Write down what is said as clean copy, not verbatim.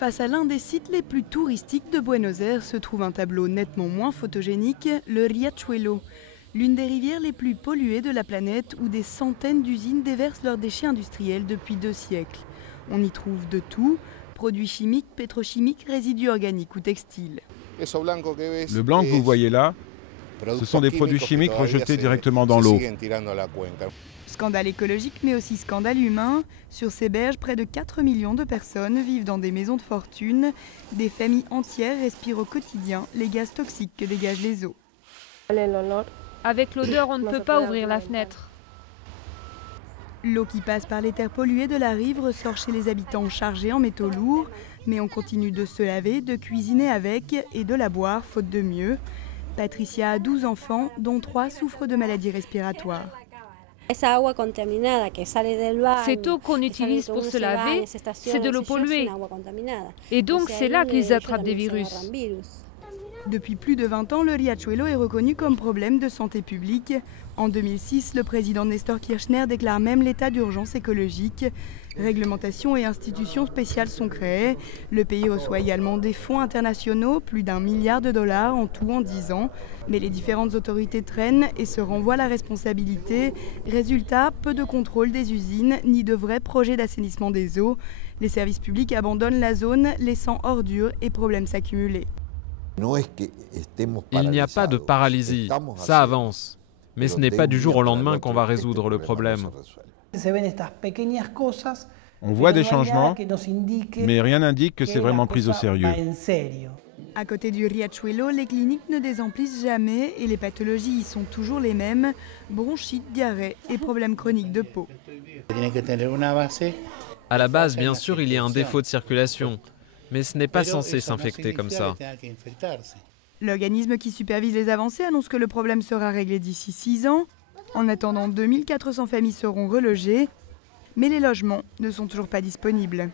Face à l'un des sites les plus touristiques de Buenos Aires se trouve un tableau nettement moins photogénique, le Riachuelo, l'une des rivières les plus polluées de la planète où des centaines d'usines déversent leurs déchets industriels depuis 2 siècles. On y trouve de tout, produits chimiques, pétrochimiques, résidus organiques ou textiles. Le blanc que vous voyez là, ce sont des produits chimiques rejetés directement dans l'eau. Scandale écologique mais aussi scandale humain. Sur ces berges, près de 4 millions de personnes vivent dans des maisons de fortune. Des familles entières respirent au quotidien les gaz toxiques que dégagent les eaux. Avec l'odeur, on ne peut pas ouvrir la fenêtre. L'eau qui passe par les terres polluées de la rive ressort chez les habitants chargée en métaux lourds. Mais on continue de se laver, de cuisiner avec et de la boire, faute de mieux. Patricia a 12 enfants, dont 3 souffrent de maladies respiratoires. Cette eau qu'on utilise pour se laver, c'est de l'eau polluée. Et donc c'est là qu'ils attrapent des virus. Depuis plus de 20 ans, le Riachuelo est reconnu comme problème de santé publique. En 2006, le président Néstor Kirchner déclare même l'état d'urgence écologique. Réglementations et institutions spéciales sont créées. Le pays reçoit également des fonds internationaux, plus d'1 milliard de dollars en tout en 10 ans. Mais les différentes autorités traînent et se renvoient la responsabilité. Résultat, peu de contrôle des usines, ni de vrais projets d'assainissement des eaux. Les services publics abandonnent la zone, laissant ordures et problèmes s'accumuler. Il n'y a pas de paralysie, ça avance. Mais ce n'est pas du jour au lendemain qu'on va résoudre le problème. On voit des changements, mais rien n'indique que c'est vraiment pris au sérieux. À côté du Riachuelo, les cliniques ne désemplissent jamais et les pathologies y sont toujours les mêmes, bronchite, diarrhée et problèmes chroniques de peau. À la base, bien sûr, il y a un défaut de circulation, mais ce n'est pas censé s'infecter comme ça. L'organisme qui supervise les avancées annonce que le problème sera réglé d'ici 6 ans. En attendant, 2400 familles seront relogées, mais les logements ne sont toujours pas disponibles.